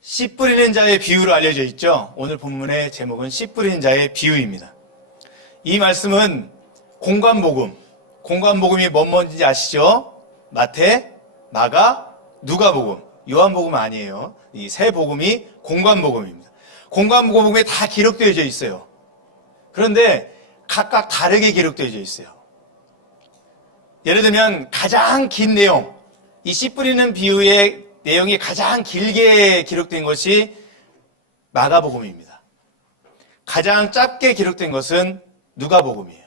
씨 뿌리는 자의 비유로 알려져 있죠. 오늘 본문의 제목은 씨 뿌리는 자의 비유입니다. 이 말씀은 공관복음이 뭔지 아시죠? 마태, 마가, 누가복음, 요한복음 아니에요. 이 세 복음이 공관복음입니다. 공관복음에 다 기록되어져 있어요. 그런데 각각 다르게 기록되어져 있어요. 예를 들면 가장 긴 내용, 이 씨 뿌리는 비유의 내용이 가장 길게 기록된 것이 마가복음입니다. 가장 짧게 기록된 것은 누가복음이에요.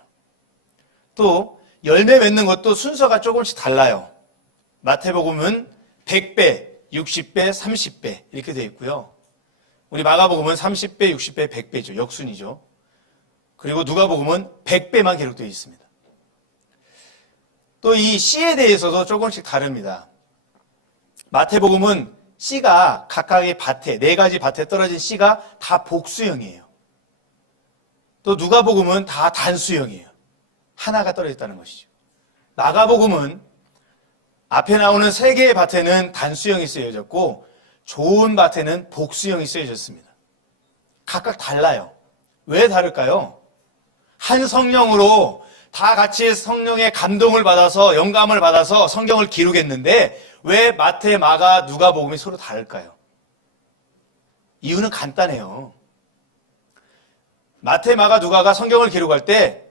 또 열매 맺는 것도 순서가 조금씩 달라요. 마태복음은 100배, 60배, 30배 이렇게 되어 있고요. 우리 마가복음은 30배, 60배, 100배죠. 역순이죠. 그리고 누가복음은 100배만 기록되어 있습니다. 또 이 씨에 대해서도 조금씩 다릅니다. 마태복음은 씨가 각각의 밭에, 4가지 밭에 떨어진 씨가 다 복수형이에요. 또 누가복음은 다 단수형이에요. 하나가 떨어졌다는 것이죠. 마가복음은 앞에 나오는 3개의 밭에는 단수형이 쓰여졌고 좋은 밭에는 복수형이 쓰여졌습니다. 각각 달라요. 왜 다를까요? 한 성령으로 다 같이 성령의 감동을 받아서 영감을 받아서 성경을 기록했는데 왜 마태, 마가, 누가복음이 서로 다를까요? 이유는 간단해요. 마태, 마가, 누가가 성경을 기록할 때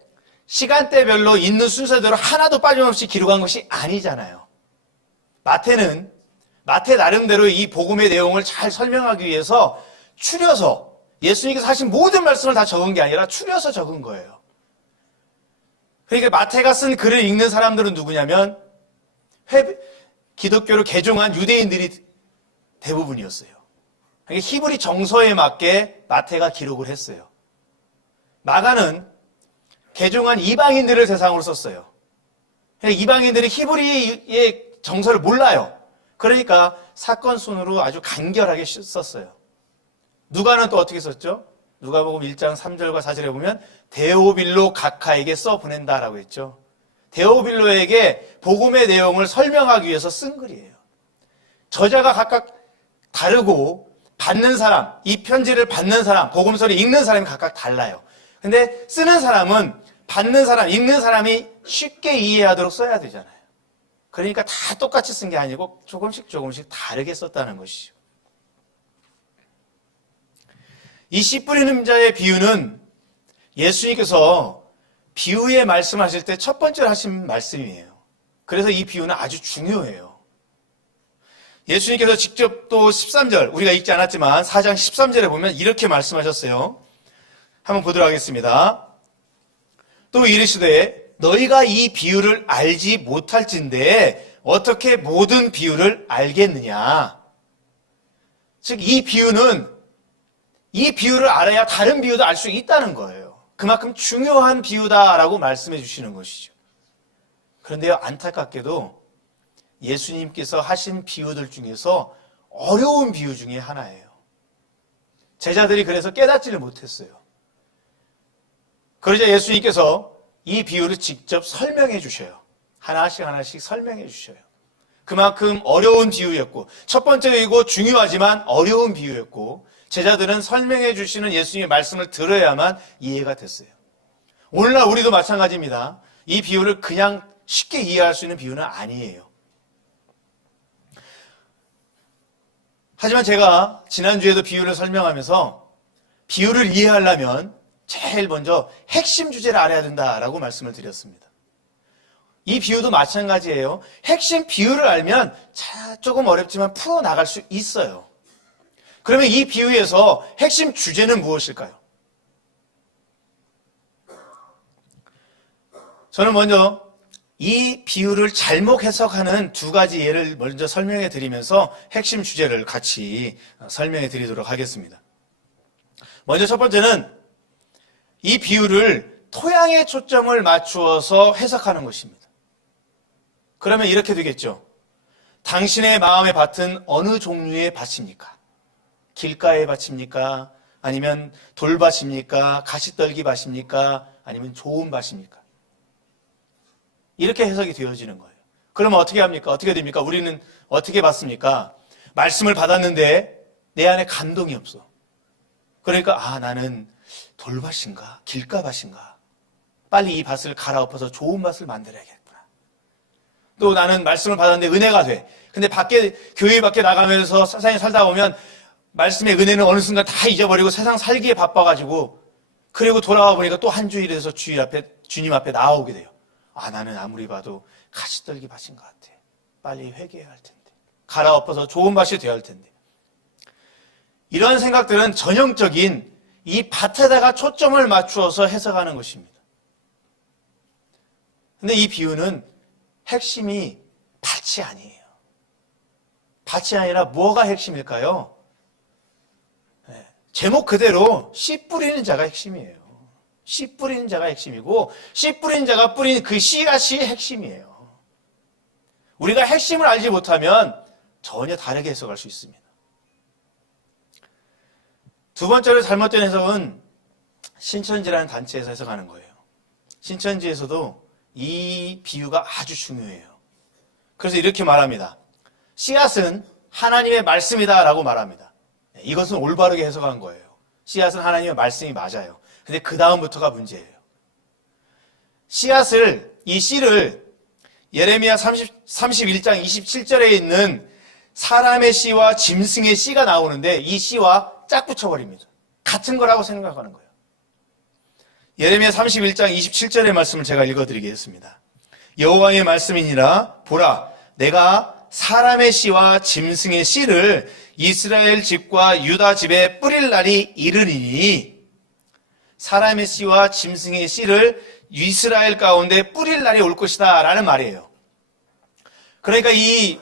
시간대별로 있는 순서대로 하나도 빠짐없이 기록한 것이 아니잖아요. 마태는 마태 나름대로 이 복음의 내용을 잘 설명하기 위해서 추려서 예수님께서 하신 모든 말씀을 다 적은 게 아니라 추려서 적은 거예요. 그러니까 마태가 쓴 글을 읽는 사람들은 누구냐면 기독교를 개종한 유대인들이 대부분이었어요. 그러니까 히브리 정서에 맞게 마태가 기록을 했어요. 마가는 개종한 이방인들을 대상으로 썼어요. 그러니까 이방인들이 히브리의 정서를 몰라요. 그러니까 사건 순으로 아주 간결하게 썼어요. 누가는 또 어떻게 썼죠? 누가복음 1장 3절과 4절에 보면 데오빌로 각하에게 써 보낸다라고 했죠. 데오빌로에게 복음의 내용을 설명하기 위해서 쓴 글이에요. 저자가 각각 다르고 받는 사람, 이 편지를 받는 사람, 복음서를 읽는 사람이 각각 달라요. 근데 쓰는 사람은 받는 사람, 읽는 사람이 쉽게 이해하도록 써야 되잖아요. 그러니까 다 똑같이 쓴 게 아니고 조금씩 다르게 썼다는 것이죠. 이 씨 뿌리는 자의 비유는 예수님께서 비유의 말씀하실 때 첫 번째로 하신 말씀이에요. 그래서 이 비유는 아주 중요해요. 예수님께서 직접 또 13절, 우리가 읽지 않았지만 4장 13절에 보면 이렇게 말씀하셨어요. 한번 보도록 하겠습니다. 또 이르시되 너희가 이 비유를 알지 못할진대 어떻게 모든 비유를 알겠느냐. 즉 이 비유를 알아야 다른 비유도 알 수 있다는 거예요. 그만큼 중요한 비유다라고 말씀해 주시는 것이죠. 그런데요, 안타깝게도 예수님께서 하신 비유들 중에서 어려운 비유 중에 하나예요. 제자들이 그래서 깨닫지를 못했어요. 그러자 예수님께서 이 비유를 직접 설명해 주셔요. 하나씩 설명해 주셔요. 그만큼 어려운 비유였고, 첫 번째이고 중요하지만 어려운 비유였고, 제자들은 설명해 주시는 예수님의 말씀을 들어야만 이해가 됐어요. 오늘날 우리도 마찬가지입니다. 이 비유를 그냥 쉽게 이해할 수 있는 비유는 아니에요. 하지만 제가 지난주에도 비유를 설명하면서 비유를 이해하려면 제일 먼저 핵심 주제를 알아야 된다라고 말씀을 드렸습니다. 이 비유도 마찬가지예요. 핵심 비유를 알면 조금 어렵지만 풀어나갈 수 있어요. 그러면 이 비유에서 핵심 주제는 무엇일까요? 저는 먼저 이 비유를 잘못 해석하는 2가지 예를 먼저 설명해 드리면서 핵심 주제를 같이 설명해 드리도록 하겠습니다. 먼저 첫 번째는 이 비유를 토양에 초점을 맞추어서 해석하는 것입니다. 그러면 이렇게 되겠죠. 당신의 마음의 밭은 어느 종류의 밭입니까? 길가의 밭입니까? 아니면 돌밭입니까? 가시떨기 밭입니까? 아니면 좋은 밭입니까? 이렇게 해석이 되어지는 거예요. 그러면 어떻게 합니까? 어떻게 됩니까? 우리는 어떻게 받습니까? 말씀을 받았는데 내 안에 감동이 없어. 그러니까 나는 돌밭인가 길가밭인가, 빨리 이 밭을 갈아엎어서 좋은 밭을 만들어야겠구나. 또 나는 말씀을 받았는데 은혜가 돼. 근데 교회 밖에 나가면서 세상에 살다 보면 말씀의 은혜는 어느 순간 다 잊어버리고 세상 살기에 바빠가지고, 그리고 돌아와 보니까 또 한 주일에서 주님 앞에 나오게 돼요. 나는 아무리 봐도 가시떨기 밭인 것 같아. 빨리 회개해야 할 텐데. 갈아엎어서 좋은 밭이 되어야 할 텐데. 이런 생각들은 전형적인 이 밭에다가 초점을 맞추어서 해석하는 것입니다. 근데 이 비유는 핵심이 밭이 아니에요. 밭이 아니라 뭐가 핵심일까요? 제목 그대로 씨 뿌리는 자가 핵심이에요. 씨 뿌리는 자가 핵심이고, 씨 뿌리는 자가 뿌린 그 씨앗이 핵심이에요. 우리가 핵심을 알지 못하면 전혀 다르게 해석할 수 있습니다. 두 번째로 잘못된 해석은 신천지라는 단체에서 해석하는 거예요. 신천지에서도 이 비유가 아주 중요해요. 그래서 이렇게 말합니다. 씨앗은 하나님의 말씀이다 라고 말합니다. 이것은 올바르게 해석한 거예요. 씨앗은 하나님의 말씀이 맞아요. 근데 그 다음부터가 문제예요. 이 씨를 예레미야 31장 27절에 있는 사람의 씨와 짐승의 씨가 나오는데, 이 씨와 짝 붙여버립니다. 같은 거라고 생각하는 거예요. 예레미야 31장 27절의 말씀을 제가 읽어드리겠습니다. 여호와의 말씀이니라. 보라, 내가 사람의 씨와 짐승의 씨를 이스라엘 집과 유다 집에 뿌릴 날이 이르리니, 사람의 씨와 짐승의 씨를 이스라엘 가운데 뿌릴 날이 올 것이다 라는 말이에요. 그러니까 이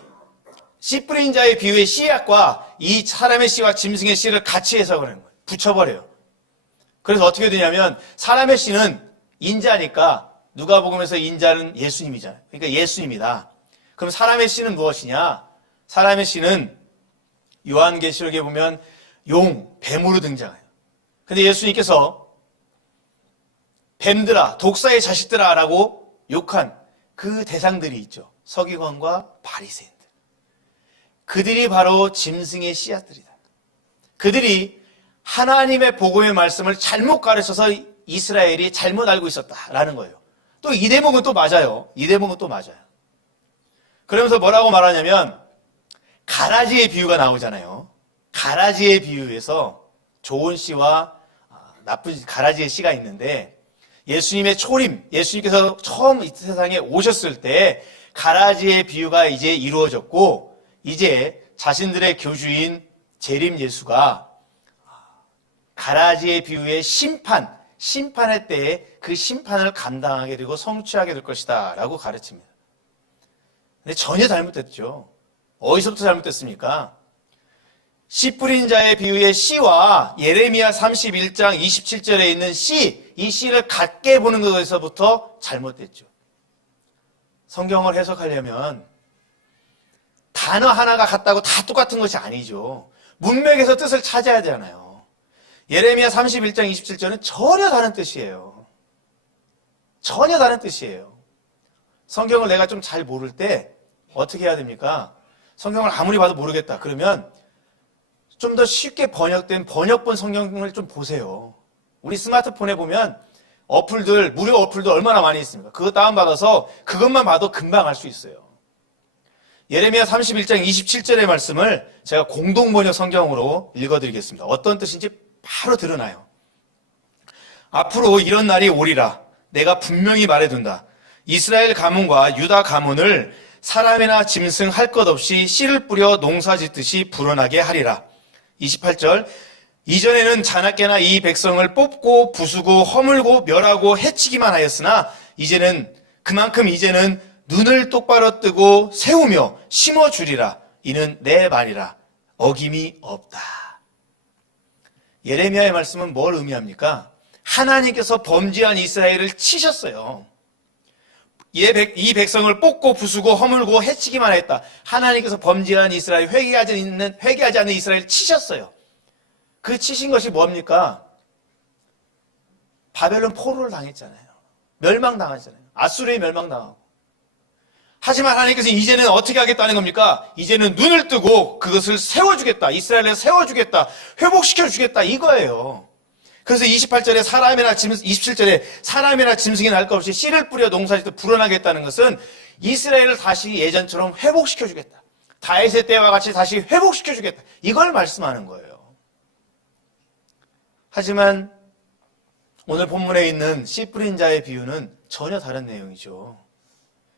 씨 뿌린 자의 비유의 씨앗과 이 사람의 씨와 짐승의 씨를 같이 해석을 하는 거예요. 붙여버려요. 그래서 어떻게 되냐면, 사람의 씨는 인자니까 누가복음에서 인자는 예수님이잖아요. 그러니까 예수님이다. 그럼 사람의 씨는 무엇이냐? 사람의 씨는 요한계시록에 보면 뱀으로 등장해요. 근데 예수님께서 뱀들아, 독사의 자식들아 라고 욕한 그 대상들이 있죠. 서기관과 바리새인들. 그들이 바로 짐승의 씨앗들이다. 그들이 하나님의 복음의 말씀을 잘못 가르쳐서 이스라엘이 잘못 알고 있었다라는 거예요. 또 이 대목은 또 맞아요. 이 대목은 또 맞아요. 그러면서 뭐라고 말하냐면, 가라지의 비유가 나오잖아요. 가라지의 비유에서 좋은 씨와 나쁜 가라지의 씨가 있는데, 예수님의 초림, 예수님께서 처음 이 세상에 오셨을 때 가라지의 비유가 이제 이루어졌고, 이제 자신들의 교주인 재림 예수가 가라지의 비유의 심판의 때에 그 심판을 감당하게 되고 성취하게 될 것이다 라고 가르칩니다. 근데 전혀 잘못됐죠. 어디서부터 잘못됐습니까? 씨 뿌린 자의 비유의 씨와 예레미야 31장 27절에 있는 씨, 이 씨를 같게 보는 것에서부터 잘못됐죠. 성경을 해석하려면 단어 하나가 같다고 다 똑같은 것이 아니죠. 문맥에서 뜻을 찾아야 되잖아요. 예레미야 31장 27절은 전혀 다른 뜻이에요. 전혀 다른 뜻이에요. 성경을 내가 좀 잘 모를 때 어떻게 해야 됩니까? 성경을 아무리 봐도 모르겠다. 그러면 좀 더 쉽게 번역된 번역본 성경을 좀 보세요. 우리 스마트폰에 보면 무료 어플들 얼마나 많이 있습니까? 그거 다운받아서 그것만 봐도 금방 알 수 있어요. 예레미야 31장 27절의 말씀을 제가 공동번역 성경으로 읽어드리겠습니다. 어떤 뜻인지 바로 드러나요. 앞으로 이런 날이 오리라. 내가 분명히 말해둔다. 이스라엘 가문과 유다 가문을 사람이나 짐승 할 것 없이 씨를 뿌려 농사 짓듯이 불어나게 하리라. 28절. 이전에는 자나깨나 이 백성을 뽑고 부수고 허물고 멸하고 해치기만 하였으나 이제는 눈을 똑바로 뜨고 세우며 심어주리라. 이는 내 말이라. 어김이 없다. 예레미야의 말씀은 뭘 의미합니까? 하나님께서 범죄한 이스라엘을 치셨어요. 이 백성을 뽑고 부수고 허물고 해치기만 했다. 하나님께서 범죄한 이스라엘, 회개하지 않는 이스라엘 치셨어요. 그 치신 것이 뭡니까? 바벨론 포로를 당했잖아요. 멸망당하잖아요. 아수르에 멸망당하고. 하지만 하나님께서 이제는 어떻게 하겠다는 겁니까? 이제는 눈을 뜨고 그것을 세워주겠다. 이스라엘을 세워주겠다. 회복시켜주겠다. 이거예요. 그래서 28절에 27절에 사람이나 짐승이 날 것 없이 씨를 뿌려 농사짓듯 불어나겠다는 것은 이스라엘을 다시 예전처럼 회복시켜주겠다. 다윗의 때와 같이 다시 회복시켜주겠다. 이걸 말씀하는 거예요. 하지만 오늘 본문에 있는 씨 뿌린 자의 비유는 전혀 다른 내용이죠.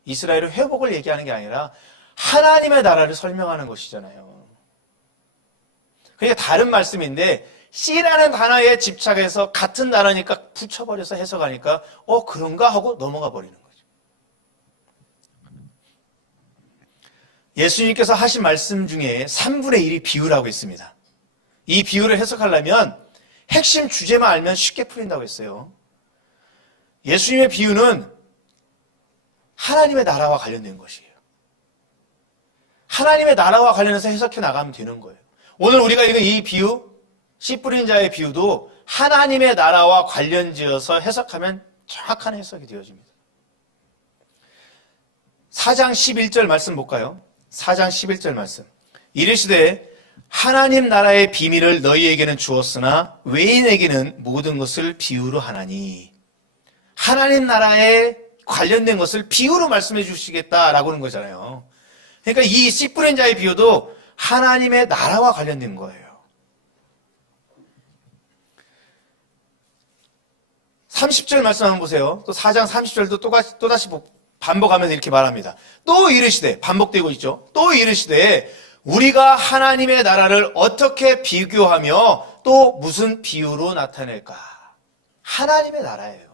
이스라엘의 회복을 얘기하는 게 아니라 하나님의 나라를 설명하는 것이잖아요. 그러니까 다른 말씀인데 씨라는 단어에 집착해서 같은 단어니까 붙여버려서 해석하니까 그런가 하고 넘어가 버리는 거죠. 예수님께서 하신 말씀 중에 3분의 1이 비유라고 있습니다. 이 비유를 해석하려면 핵심 주제만 알면 쉽게 풀린다고 했어요. 예수님의 비유는 하나님의 나라와 관련된 것이에요. 하나님의 나라와 관련해서 해석해 나가면 되는 거예요. 오늘 우리가 읽은 이 비유, 씨 뿌린 자의 비유도 하나님의 나라와 관련지어서 해석하면 정확한 해석이 되어집니다. 4장 11절 말씀 볼까요? 4장 11절 말씀. 이르시되 하나님 나라의 비밀을 너희에게는 주었으나 외인에게는 모든 것을 비유로 하나니. 하나님 나라에 관련된 것을 비유로 말씀해 주시겠다라고 하는 거잖아요. 그러니까 이 씨 뿌린 자의 비유도 하나님의 나라와 관련된 거예요. 30절 말씀 한번 보세요. 또 4장 30절도 또다시 반복하면서 이렇게 말합니다. 또 이르시되, 반복되고 있죠. 또 이르시되 우리가 하나님의 나라를 어떻게 비교하며 또 무슨 비유로 나타낼까? 하나님의 나라예요.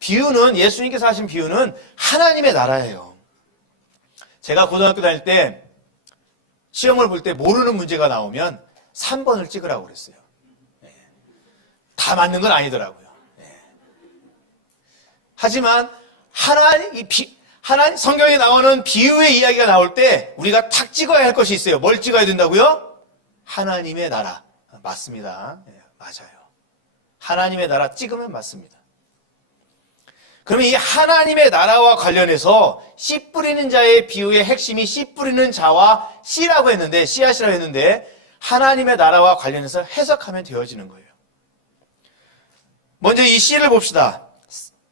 비유는, 예수님께서 하신 비유는 하나님의 나라예요. 제가 고등학교 다닐 때 시험을 볼 때 모르는 문제가 나오면 3번을 찍으라고 그랬어요. 다 맞는 건 아니더라고요. 하지만 하나님 성경에 나오는 비유의 이야기가 나올 때 우리가 탁 찍어야 할 것이 있어요. 뭘 찍어야 된다고요? 하나님의 나라. 맞습니다. 맞아요. 하나님의 나라 찍으면 맞습니다. 그러면 이 하나님의 나라와 관련해서 씨 뿌리는 자의 비유의 핵심이 씨 뿌리는 자와 씨라고 했는데, 씨앗이라고 했는데 하나님의 나라와 관련해서 해석하면 되어지는 거예요. 먼저 이 씨를 봅시다.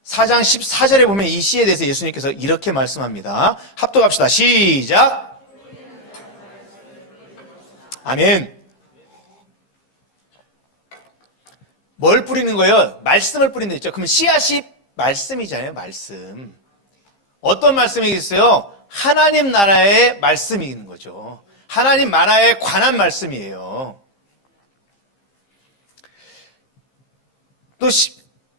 4장 14절에 보면 이 씨에 대해서 예수님께서 이렇게 말씀합니다. 합독합시다. 시작. 아멘. 뭘 뿌리는 거예요? 말씀을 뿌리는 데 있죠. 그럼 씨앗이 말씀이잖아요. 말씀. 어떤 말씀이 있어요? 하나님 나라의 말씀이 있는 거죠. 하나님 나라에 관한 말씀이에요. 또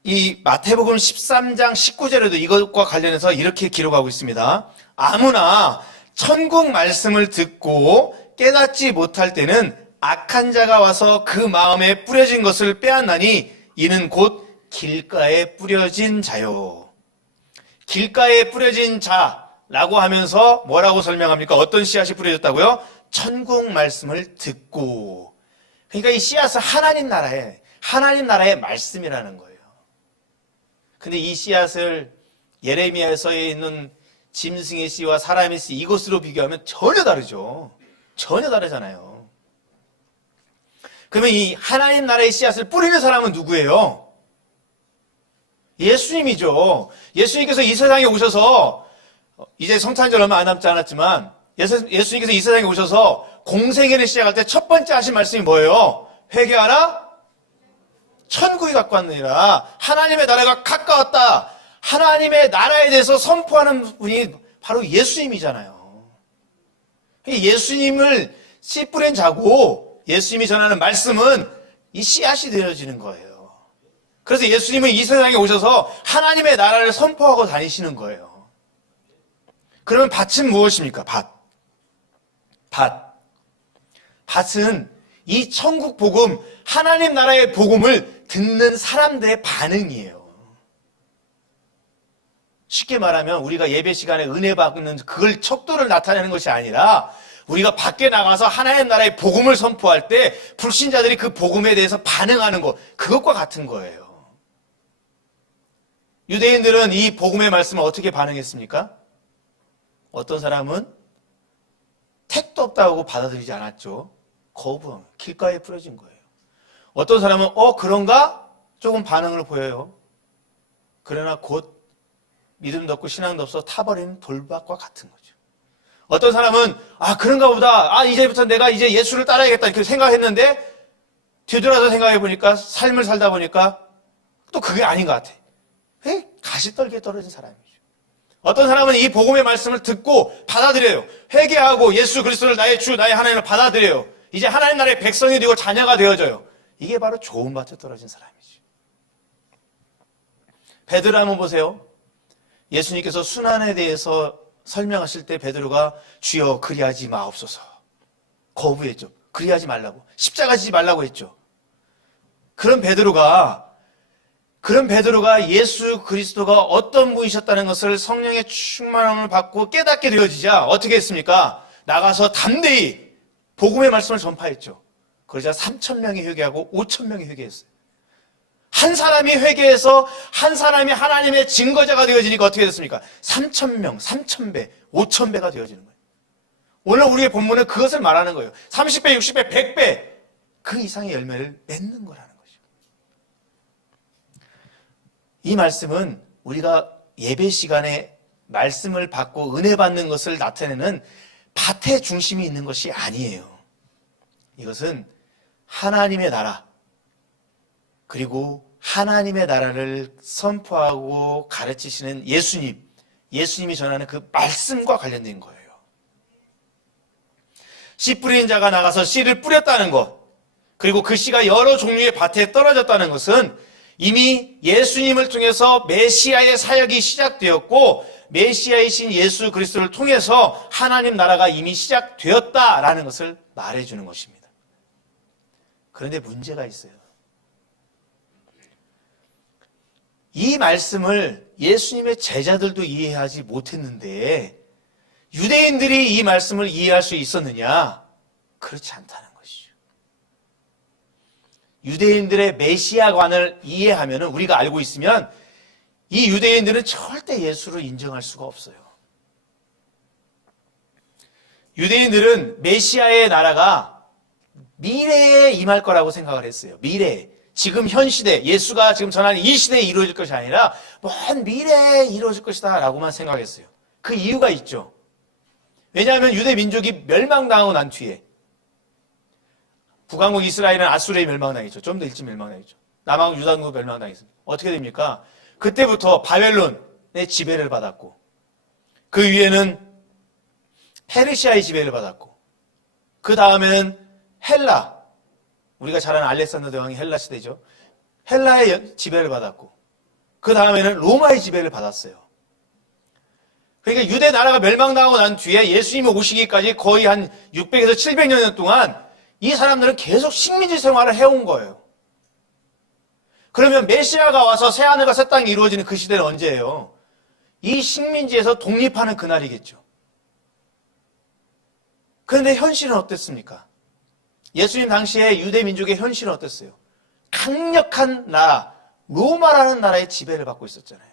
이 마태복음 13장 19절에도 이것과 관련해서 이렇게 기록하고 있습니다. 아무나 천국 말씀을 듣고 깨닫지 못할 때는 악한 자가 와서 그 마음에 뿌려진 것을 빼앗나니 이는 곧 길가에 뿌려진 자요. 길가에 뿌려진 자라고 하면서 뭐라고 설명합니까? 어떤 씨앗이 뿌려졌다고요? 천국 말씀을 듣고. 그러니까 이 씨앗은 하나님 나라의 말씀이라는 거예요. 근데 이 씨앗을 예레미야서에 있는 짐승의 씨와 사람의 씨, 이것으로 비교하면 전혀 다르죠. 전혀 다르잖아요. 그러면 이 하나님 나라의 씨앗을 뿌리는 사람은 누구예요? 예수님이죠. 예수님께서 이 세상에 오셔서, 이제 성탄절 얼마 안 남지 않았지만 예수님께서 이 세상에 오셔서 공생애를 시작할 때 첫 번째 하신 말씀이 뭐예요? 회개하라, 천국이 가까웠느니라. 하나님의 나라가 가까웠다. 하나님의 나라에 대해서 선포하는 분이 바로 예수님이잖아요. 예수님을 씨 뿌린 자고 예수님이 전하는 말씀은 이 씨앗이 되어지는 거예요. 그래서 예수님은 이 세상에 오셔서 하나님의 나라를 선포하고 다니시는 거예요. 그러면 밭은 무엇입니까? 밭은 이 천국 복음, 하나님 나라의 복음을 듣는 사람들의 반응이에요. 쉽게 말하면 우리가 예배 시간에 은혜 받는 그걸 척도를 나타내는 것이 아니라 우리가 밖에 나가서 하나님 나라의 복음을 선포할 때 불신자들이 그 복음에 대해서 반응하는 것, 그것과 같은 거예요. 유대인들은 이 복음의 말씀을 어떻게 반응했습니까? 어떤 사람은 택도 없다고 받아들이지 않았죠. 거부함, 길가에 뿌려진 거예요. 어떤 사람은 그런가? 조금 반응을 보여요. 그러나 곧 믿음도 없고 신앙도 없어 타버린 돌밭과 같은 거죠. 어떤 사람은 그런가 보다. 이제부터 내가 이제 예수를 따라야겠다 이렇게 생각했는데 뒤돌아서 생각해 보니까 삶을 살다 보니까 또 그게 아닌 것 같아. 가시떨기에 떨어진 사람이죠. 어떤 사람은 이 복음의 말씀을 듣고 받아들여요. 회개하고 예수 그리스도를 나의 주, 나의 하나님을 받아들여요. 이제 하나님 나라의 백성이 되고 자녀가 되어져요. 이게 바로 좋은 밭에 떨어진 사람이죠. 베드로 한번 보세요. 예수님께서 순환에 대해서 설명하실 때 베드로가 주여 그리하지 마옵소서 거부했죠. 그리하지 말라고, 십자가 지지 말라고 했죠. 그런 베드로가 예수 그리스도가 어떤 분이셨다는 것을 성령의 충만함을 받고 깨닫게 되어지자 어떻게 했습니까? 나가서 담대히 복음의 말씀을 전파했죠. 그러자 3,000명이 회개하고 5,000명이 회개했어요. 한 사람이 회개해서 한 사람이 하나님의 증거자가 되어지니까 어떻게 됐습니까? 3,000명, 3,000배, 5,000배가 되어지는 거예요. 오늘 우리의 본문은 그것을 말하는 거예요. 30배, 60배, 100배 그 이상의 열매를 맺는 거라는 거죠. 이 말씀은 우리가 예배 시간에 말씀을 받고 은혜 받는 것을 나타내는 밭의 중심이 있는 것이 아니에요. 이것은 하나님의 나라, 그리고 하나님의 나라를 선포하고 가르치시는 예수님이 전하는 그 말씀과 관련된 거예요. 씨 뿌리는 자가 나가서 씨를 뿌렸다는 것, 그리고 그 씨가 여러 종류의 밭에 떨어졌다는 것은 이미 예수님을 통해서 메시아의 사역이 시작되었고 메시아이신 예수 그리스도를 통해서 하나님 나라가 이미 시작되었다라는 것을 말해주는 것입니다. 그런데 문제가 있어요. 이 말씀을 예수님의 제자들도 이해하지 못했는데 유대인들이 이 말씀을 이해할 수 있었느냐? 그렇지 않다는 것이죠. 유대인들의 메시아관을 이해하면, 우리가 알고 있으면 이 유대인들은 절대 예수를 인정할 수가 없어요. 유대인들은 메시아의 나라가 미래에 임할 거라고 생각을 했어요. 미래에. 지금 현 시대, 예수가 지금 전하는 이 시대에 이루어질 것이 아니라 먼 미래에 이루어질 것이다 라고만 생각했어요. 그 이유가 있죠. 왜냐하면 유대 민족이 멸망당하고 난 뒤에 북왕국 이스라엘은 아수르에 멸망당했죠. 좀 더 일찍 멸망당했죠. 남왕국 유다국 멸망당했습니다. 어떻게 됩니까? 그때부터 바벨론의 지배를 받았고 그 위에는 페르시아의 지배를 받았고 그 다음에는 헬라, 우리가 잘 아는 알렉산더 대왕이 헬라 시대죠. 헬라의 지배를 받았고 그 다음에는 로마의 지배를 받았어요. 그러니까 유대 나라가 멸망당하고 난 뒤에 예수님이 오시기까지 거의 한 600에서 700년 동안 이 사람들은 계속 식민지 생활을 해온 거예요. 그러면 메시아가 와서 새하늘과 새 땅이 이루어지는 그 시대는 언제예요? 이 식민지에서 독립하는 그날이겠죠. 그런데 현실은 어땠습니까? 예수님 당시에 유대 민족의 현실은 어땠어요? 강력한 나라, 로마라는 나라의 지배를 받고 있었잖아요.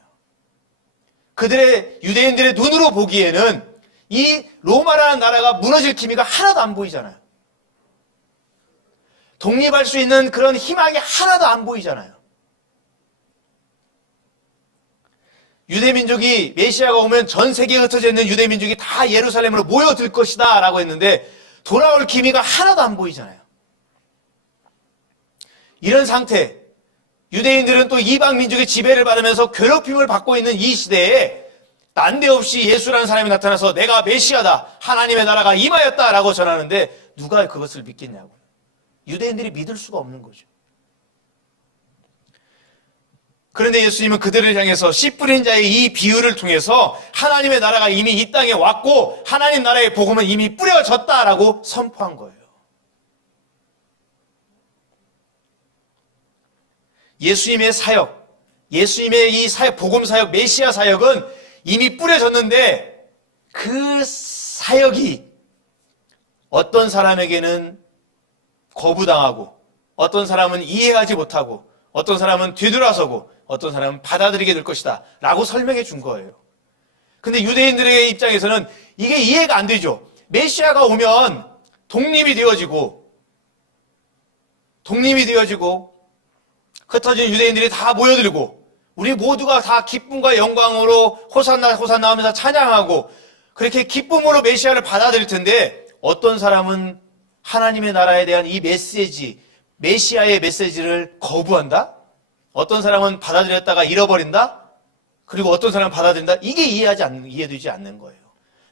그들의 유대인들의 눈으로 보기에는 이 로마라는 나라가 무너질 기미가 하나도 안 보이잖아요. 독립할 수 있는 그런 희망이 하나도 안 보이잖아요. 유대민족이 메시아가 오면 전 세계에 흩어져 있는 유대민족이 다 예루살렘으로 모여들 것이다 라고 했는데 돌아올 기미가 하나도 안 보이잖아요. 이런 상태, 유대인들은 또 이방 민족의 지배를 받으면서 괴롭힘을 받고 있는 이 시대에 난데없이 예수라는 사람이 나타나서 내가 메시아다, 하나님의 나라가 임하였다라고 전하는데 누가 그것을 믿겠냐고요. 유대인들이 믿을 수가 없는 거죠. 그런데 예수님은 그들을 향해서 씨 뿌린 자의 이 비유를 통해서 하나님의 나라가 이미 이 땅에 왔고 하나님 나라의 복음은 이미 뿌려졌다라고 선포한 거예요. 예수님의 사역, 예수님의 이 사역, 복음 사역, 메시아 사역은 이미 뿌려졌는데 그 사역이 어떤 사람에게는 거부당하고 어떤 사람은 이해하지 못하고 어떤 사람은 뒤돌아서고 어떤 사람은 받아들이게 될 것이다 라고 설명해 준 거예요. 근데 유대인들의 입장에서는 이게 이해가 안 되죠. 메시아가 오면 독립이 되어지고 흩어진 유대인들이 다 모여들고 우리 모두가 다 기쁨과 영광으로 호산나 호산나 하면서 찬양하고 그렇게 기쁨으로 메시아를 받아들일 텐데 어떤 사람은 하나님의 나라에 대한 이 메시지, 메시아의 메시지를 거부한다? 어떤 사람은 받아들였다가 잃어버린다? 그리고 어떤 사람은 받아들인다? 이게 이해되지 않는 거예요.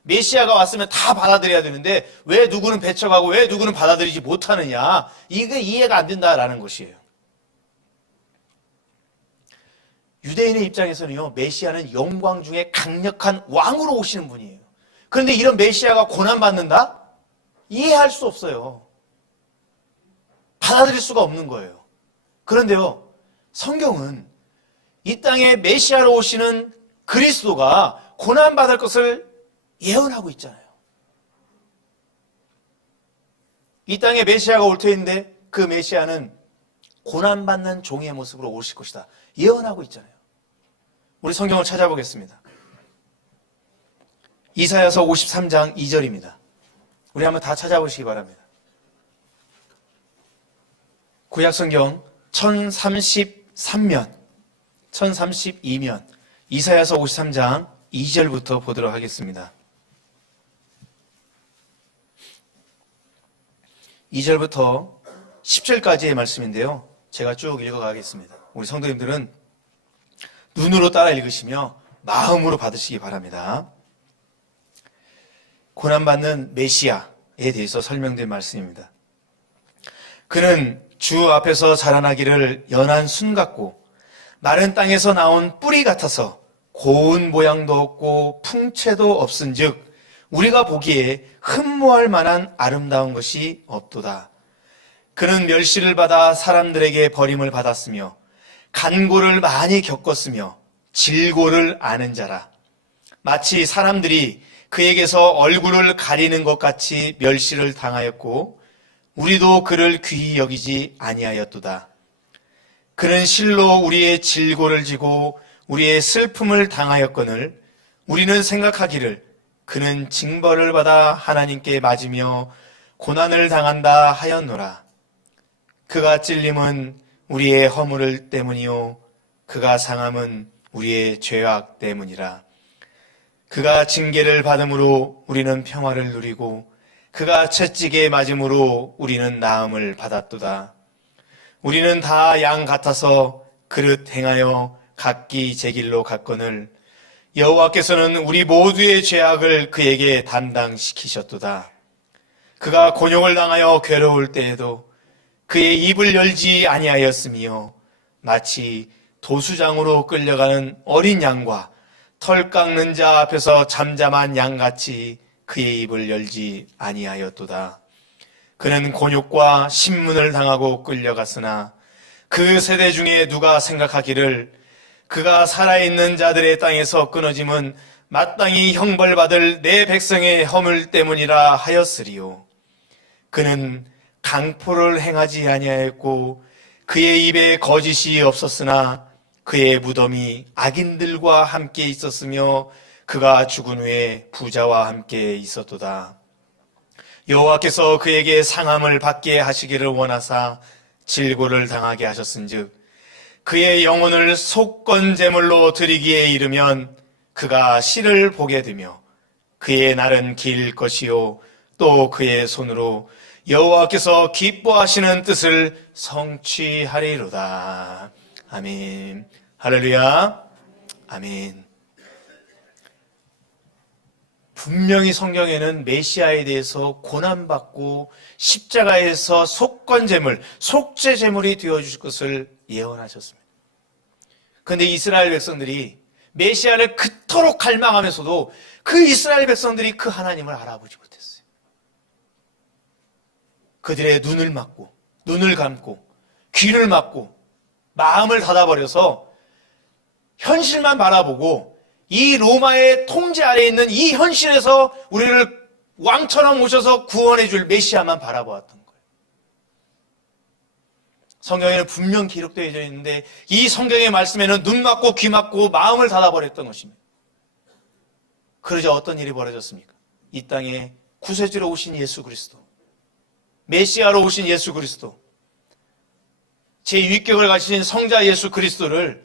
메시아가 왔으면 다 받아들여야 되는데 왜 누구는 배척하고 왜 누구는 받아들이지 못하느냐? 이게 이해가 안 된다라는 것이에요. 유대인의 입장에서는요, 메시아는 영광 중에 강력한 왕으로 오시는 분이에요. 그런데 이런 메시아가 고난받는다? 이해할 수 없어요. 받아들일 수가 없는 거예요. 그런데요, 성경은 이 땅에 메시아로 오시는 그리스도가 고난받을 것을 예언하고 있잖아요. 이 땅에 메시아가 올 터인데 그 메시아는 고난받는 종의 모습으로 오실 것이다. 예언하고 있잖아요. 우리 성경을 찾아보겠습니다. 이사야서 53장 2절입니다. 우리 한번 다 찾아보시기 바랍니다. 구약성경 1033면, 1032면, 이사야서 53장 2절부터 보도록 하겠습니다. 2절부터 10절까지의 말씀인데요. 제가 쭉 읽어가겠습니다. 우리 성도님들은 눈으로 따라 읽으시며 마음으로 받으시기 바랍니다. 고난받는 메시아에 대해서 설명된 말씀입니다. 그는 주 앞에서 자라나기를 연한 순 같고 마른 땅에서 나온 뿌리 같아서 고운 모양도 없고 풍채도 없은즉 우리가 보기에 흠모할 만한 아름다운 것이 없도다. 그는 멸시를 받아 사람들에게 버림을 받았으며 간고를 많이 겪었으며 질고를 아는 자라. 마치 사람들이 그에게서 얼굴을 가리는 것 같이 멸시를 당하였고 우리도 그를 귀히 여기지 아니하였도다. 그는 실로 우리의 질고를 지고 우리의 슬픔을 당하였거늘 우리는 생각하기를 그는 징벌을 받아 하나님께 맞으며 고난을 당한다 하였노라. 그가 찔림은 우리의 허물 때문이요 그가 상함은 우리의 죄악 때문이라. 그가 징계를 받음으로 우리는 평화를 누리고 그가 채찍에 맞음으로 우리는 나음을 받았도다. 우리는 다 양 같아서 그릇 행하여 각기 제 길로 갔거늘 여호와께서는 우리 모두의 죄악을 그에게 담당시키셨도다. 그가 곤욕을 당하여 괴로울 때에도 그의 입을 열지 아니하였으며 마치 도수장으로 끌려가는 어린 양과 털 깎는 자 앞에서 잠잠한 양같이 그의 입을 열지 아니하였도다. 그는 곤욕과 신문을 당하고 끌려갔으나 그 세대 중에 누가 생각하기를 그가 살아있는 자들의 땅에서 끊어짐은 마땅히 형벌받을 내 백성의 허물 때문이라 하였으리요. 그는 강포를 행하지 아니하였고 그의 입에 거짓이 없었으나 그의 무덤이 악인들과 함께 있었으며 그가 죽은 후에 부자와 함께 있었도다. 여호와께서 그에게 상함을 받게 하시기를 원하사 질고를 당하게 하셨은즉 그의 영혼을 속건 제물로 드리기에 이르면 그가 실을 보게 되며 그의 날은 길 것이요 또 그의 손으로 여호와께서 기뻐하시는 뜻을 성취하리로다. 아멘. 할렐루야. 아멘. 분명히 성경에는 메시아에 대해서 고난받고 십자가에서 속건제물, 속죄제물이 되어주실 것을 예언하셨습니다. 그런데 이스라엘 백성들이 메시아를 그토록 갈망하면서도 그 이스라엘 백성들이 그 하나님을 알아보지 못했어요. 그들의 눈을 막고 눈을 감고 귀를 막고 마음을 닫아버려서 현실만 바라보고 이 로마의 통제 아래에 있는 이 현실에서 우리를 왕처럼 오셔서 구원해 줄 메시아만 바라보았던 거예요. 성경에는 분명 기록되어 있는데 이 성경의 말씀에는 눈 막고 귀 막고 마음을 닫아버렸던 것입니다. 그러자 어떤 일이 벌어졌습니까? 이 땅에 구세주로 오신 예수 그리스도, 메시아로 오신 예수 그리스도, 제6격을 가지신 성자 예수 그리스도를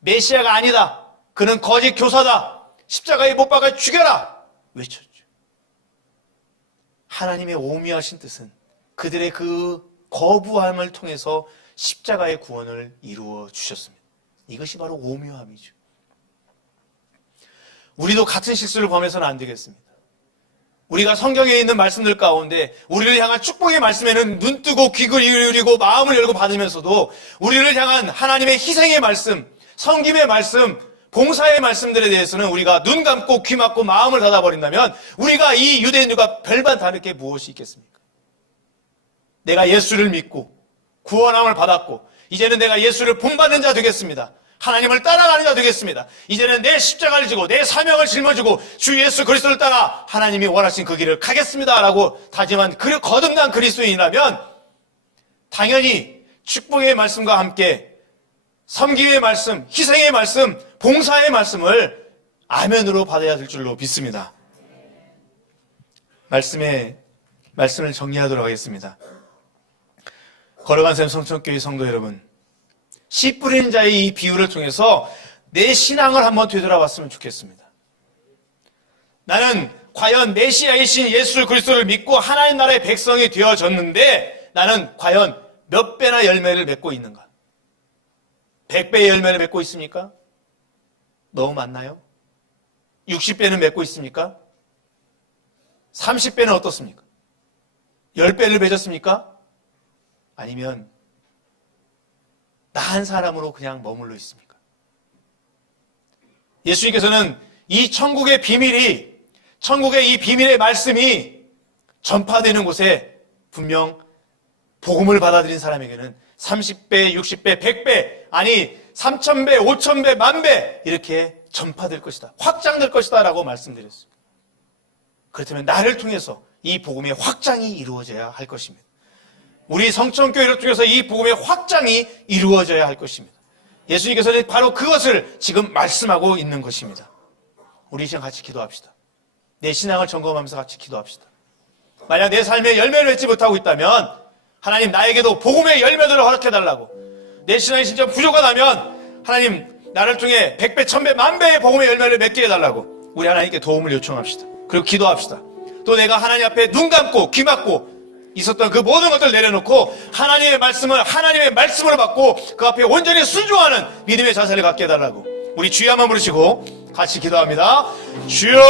메시아가 아니다, 그는 거짓 교사다, 십자가에 못 박아 죽여라 외쳤죠. 하나님의 오묘하신 뜻은 그들의 그 거부함을 통해서 십자가의 구원을 이루어 주셨습니다. 이것이 바로 오묘함이죠. 우리도 같은 실수를 범해서는 안 되겠습니다. 우리가 성경에 있는 말씀들 가운데 우리를 향한 축복의 말씀에는 눈 뜨고 귀를 기울이고 마음을 열고 받으면서도 우리를 향한 하나님의 희생의 말씀, 섬김의 말씀, 봉사의 말씀들에 대해서는 우리가 눈 감고 귀 막고 마음을 닫아버린다면 우리가 이 유대인들과 별반 다를 게 무엇이 있겠습니까? 내가 예수를 믿고 구원함을 받았고 이제는 내가 예수를 본받는 자 되겠습니다. 하나님을 따라가는 자 되겠습니다. 이제는 내 십자가를 지고 내 사명을 짊어지고 주 예수 그리스도를 따라 하나님이 원하신 그 길을 가겠습니다 라고 다짐한 거듭난 그리스도인이라면 당연히 축복의 말씀과 함께 섬김의 말씀, 희생의 말씀, 봉사의 말씀을 아멘으로 받아야 될 줄로 믿습니다. 말씀을 정리하도록 하겠습니다. 걸어간 샘 성천교회 성도 여러분, 씨 뿌리는 자의 이 비유를 통해서 내 신앙을 한번 되돌아봤으면 좋겠습니다. 나는 과연 메시아이신 예수 그리스도를 믿고 하나님 나라의 백성이 되어졌는데 나는 과연 몇 배나 열매를 맺고 있는가? 100배의 열매를 맺고 있습니까? 너무 많나요? 60배는 맺고 있습니까? 30배는 어떻습니까? 10배를 맺었습니까? 아니면 나 한 사람으로 그냥 머물러 있습니까? 예수님께서는 이 천국의 비밀이, 천국의 이 비밀의 말씀이 전파되는 곳에 분명 복음을 받아들인 사람에게는 30배, 60배, 100배, 아니 3000배, 5000배, 10,000배 이렇게 전파될 것이다. 확장될 것이다 라고 말씀드렸습니다. 그렇다면 나를 통해서 이 복음의 확장이 이루어져야 할 것입니다. 우리 성천교회를 통해서 이 복음의 확장이 이루어져야 할 것입니다. 예수님께서는 바로 그것을 지금 말씀하고 있는 것입니다. 우리 시간 같이 기도합시다. 내 신앙을 점검하면서 같이 기도합시다. 만약 내 삶에 열매를 맺지 못하고 있다면 하나님 나에게도 복음의 열매들을 허락해달라고, 내 신앙이 진짜 부족하다면 하나님 나를 통해 100배, 1000배, 10,000배의 복음의 열매를 맺게 해달라고 우리 하나님께 도움을 요청합시다. 그리고 기도합시다. 또 내가 하나님 앞에 눈 감고 귀 막고 있었던 그 모든 것들을 내려놓고 하나님의 말씀으로 받고 그 앞에 온전히 순종하는 믿음의 자세를 갖게 해달라고 우리 주여 한번 부르시고 같이 기도합니다. 주여!